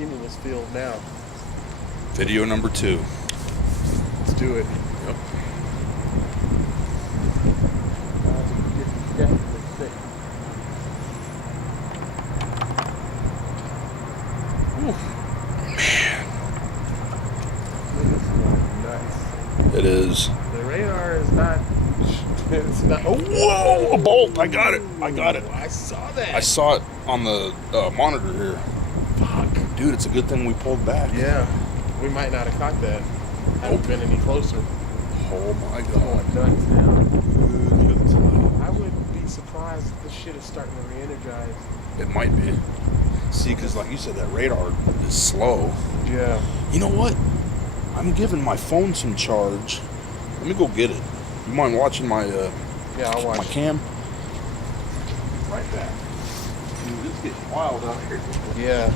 cumulus field now. Video number 2. Let's do it. Yep. Definitely thick. Ooh. This is nuts. It is. The radar is not. It's not. Oh, whoa! A bolt! I got it! I saw that. I saw it on the monitor here. Fuck. Dude, it's a good thing we pulled back. Yeah. We might not have caught that. Haven't been any closer. Oh my Going god. nuts now. Good. I would be surprised if this shit is starting to re-energize. It might be. See, because like you said, that radar is slow. Yeah. You know what? I'm giving my phone some charge. Let me go get it. You mind watching my Yeah, I'll watch. my cam? Right back. Dude, it's getting wild out here. Yeah.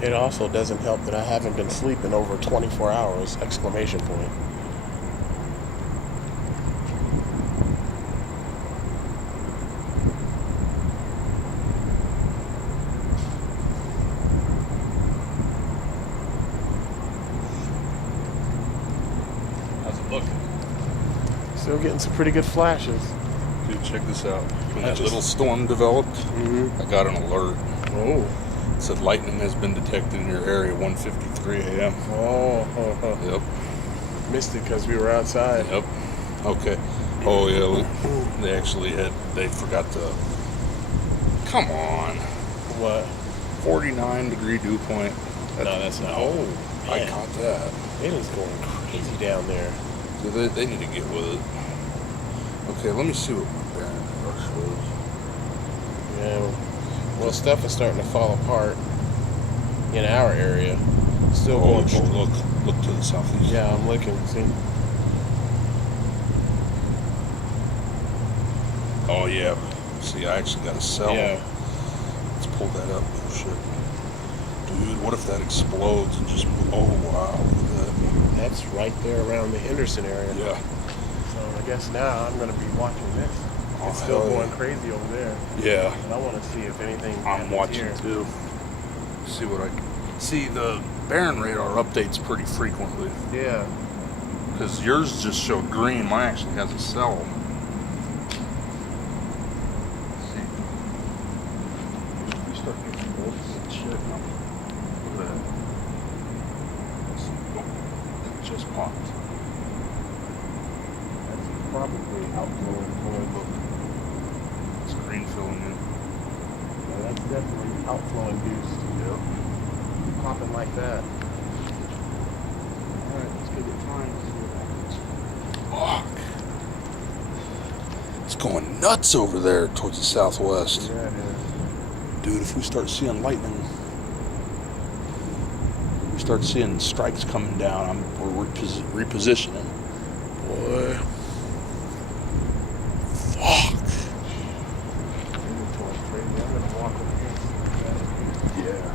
It also doesn't help that I haven't been sleeping over 24 hours! Exclamation point. How's it looking? Still getting some pretty good flashes. Dude, check this out. When that little storm developed, I got an alert. Oh. It said lightning has been detected in your area, 1:53 a.m. Oh. Yep. Missed it because we were outside. Yep. Okay. Oh yeah, they forgot to. Come on. What? 49 degree dew point. No, that's not. Oh, I man. caught that. It is going crazy down there. So they need to get with it. Okay, let me see what my Baron shows. Yeah. Well, stuff is starting to fall apart in our area. Still Oh, going. look to the southeast. Yeah, I'm looking. See. Oh yeah. See, I actually got a cell. Yeah. Let's pull that up. Oh shit. Dude, what if that explodes and just? Oh wow, look at that. That's right there around the Henderson area. Yeah. So I guess now I'm going to be watching this. Oh, It's still hell going yeah. crazy over there. Yeah. And I want to see if anything. I'm happens watching here. too. See what I can. See, the Baron radar updates pretty frequently. Yeah. Because yours just showed green. Mine actually has a cell. See. We start getting bolts and shit. Look at that. Oh, it just popped. That's probably outflowing fluid. Look. It's green filling in. Yeah, that's definitely outflowing boost. Yep. Popping like that. Alright, let's give it time to see what happens. Fuck. It's going nuts over there towards the southwest. Yeah, it is. Dude, if we start seeing lightning, we start seeing strikes coming down, we're repositioning. Boy. Fuck. It's going crazy. I'm going to walk over here. Yeah.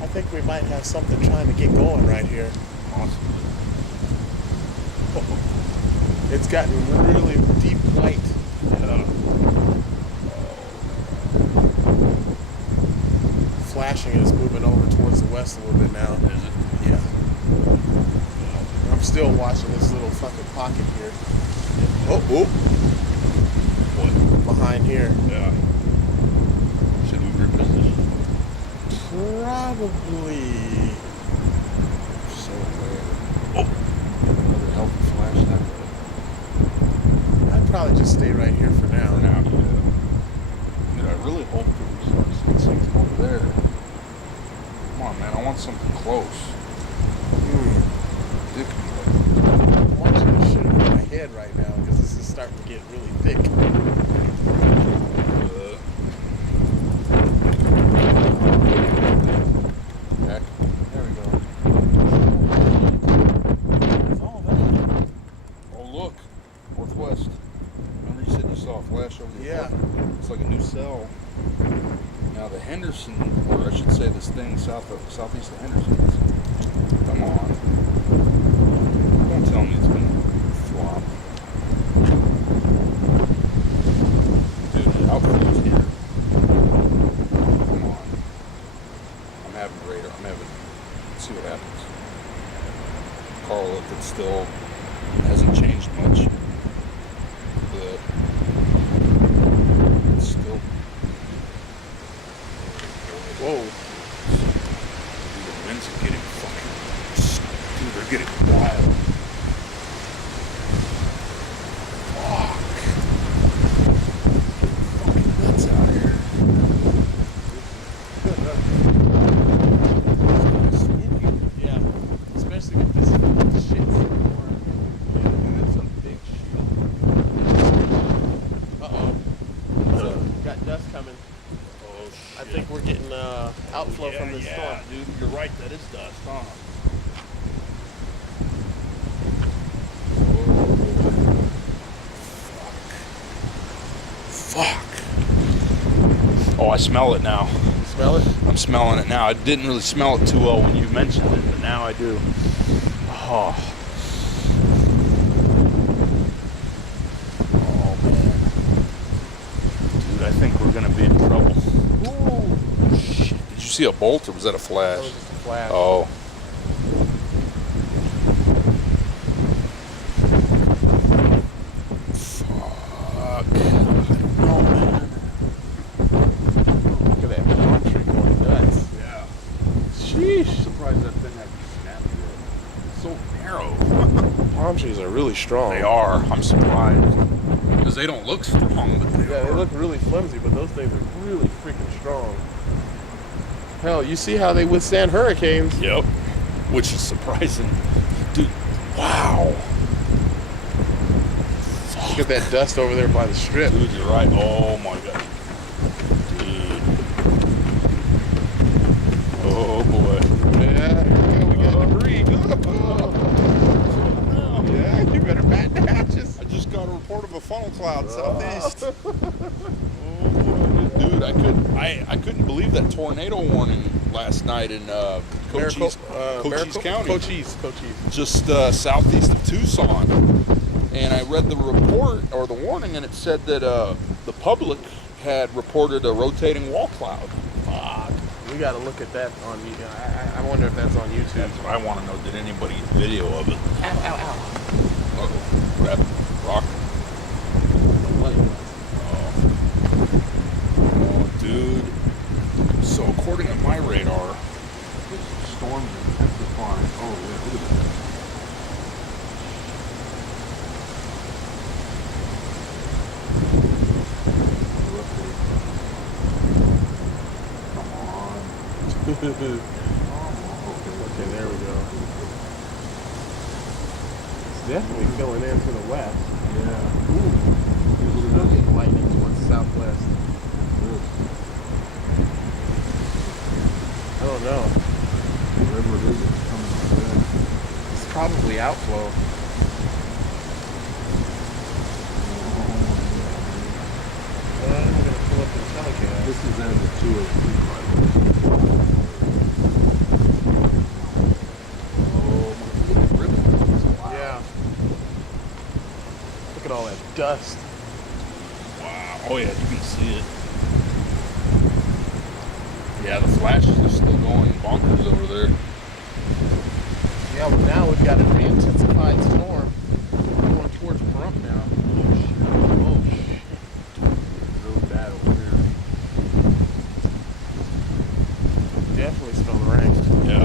I think we might have something trying to get going right here. Possibly. It's gotten really deep white. Yeah. Flashing is moving over towards the west a little bit now. Is it? Yeah. I'm still watching this little fucking pocket here. Oh, What? behind here. Yeah. Should we reposition? Probably. So weird. Oh! Another healthy flash that way. I'd probably just stay right here for now. For now, yeah. Dude, I really hope that we start seeing something over there. Come on, man. I want something close. It could be like... I'm watching this shit over my head right now because this is starting to get really thick. Heck. There we go. It's all that. Oh, look. Northwest. Remember you said you saw a flash over the Yeah. It's like a new cell. Now the Henderson, or I should say this thing southeast of Henderson. Come on. Don't tell me it's gonna flop. Dude, the outfield's here. Come on. I'm having radar. Let's see what happens. Carl, if it still hasn't changed much. But it's still. Whoa. Dude, the winds are getting fucking. Dude, they're getting wild. Fuck. Fucking nuts out here. Spooky. Yeah. Especially with this shit. Yeah, dude, that's some big shit. Uh-oh. Got dust coming. Oh, shit. I think we're getting outflow from this storm. Yeah, dude, you're right. That is dust, huh? Fuck. Oh, I smell it now. Smell it? I'm smelling it now. I didn't really smell it too well when you mentioned it, but now I do. Oh. Oh, man. Dude, I think we're gonna be in trouble. Ooh. Shit. Did you see a bolt or was that a That flash? was just a flash. Oh. Fuck. I don't know, man. Look at that palm tree going nuts. Yeah. Sheesh. Surprised that thing had snapped yet. It's so narrow. Palm trees are really strong. They are. I'm surprised. Because they don't look strong, but they Yeah, they are. look really flimsy, but those things are really freaking strong. Hell, you see how they withstand hurricanes. Yep. Which is surprising. Dude, wow. Look at that dust over there by the strip. Dude, you're right. Oh my god. Dude. Oh boy. Yeah, here we go. We got debris. Yeah, you better bat the hatches. I just got a report of a funnel cloud southeast. Dude, I couldn't believe that tornado warning last night in Cochise County. Cochise. Just southeast of Tucson. And I read the report or the warning, and it said that the public had reported a rotating wall cloud. Fuck. We got to look at that on. I wonder if that's on YouTube. That's what I want to know. Did anybody get video of it? Ow, ow, ow. Uh-oh. Grab rock. Oh, dude. So according to my radar, storms are intensifying. Oh, yeah, look at that. Come on. Okay, there we go. It's definitely filling in to the west. Yeah. Ooh. Still getting lightning towards the southwest. I don't know. Whatever it is, it's coming like that. It's probably outflow. I'm gonna pull up the telecast. This is end of 202. dust. Wow. Oh yeah, you can see it. Yeah, the flashes are still going bonkers over there. Yeah, but now we've got a re-intensified storm going towards Pahrump now. Oh shit. Really bad over here. Definitely smell the rain. Yeah.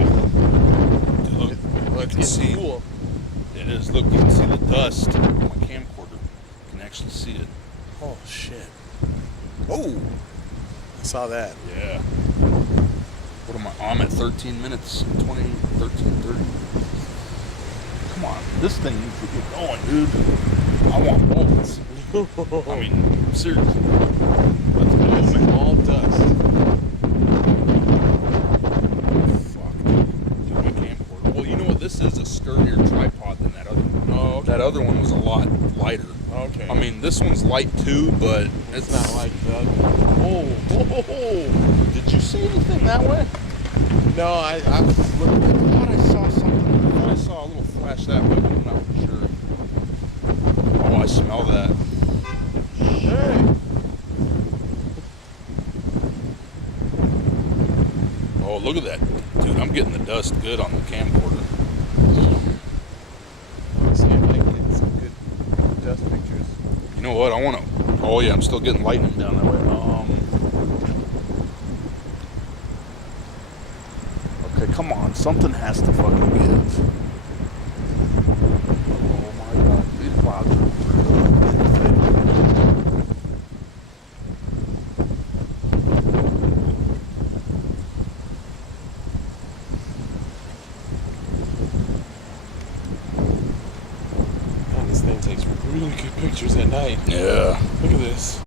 Dude, look, Well, you can see. cool. It is. Look, you can see the dust on my camcorder. You can actually see it. Oh shit. Oh. I saw that. Yeah. What am I? I'm at 13 minutes, 20, 13, 30. Come on. This thing needs to get going, dude. I want bullets. I mean, seriously. Let's go, man. All dust. Fuck. Dude, my camcorder. Well, you know what? This is a sturdier tripod than that other one. Oh, okay. That other one was a lot lighter. Okay. I mean, this one's light too, but it's not like that. Oh. Did you see anything that way? No, I was just looking I thought I saw something. I thought I saw a little flash that way, but I'm not for sure. Oh, I smell that. Hey. Oh, look at that. Dude, I'm getting the dust good on the camcorder. Let's see if I can get some good dust pictures. You know what? I want to... Oh, yeah, I'm still getting lightning down that way. Okay, come on. Something has to fucking give. Oh, my God. These clouds are really thick. Man, this thing takes really good pictures at night. Yeah. Look at this.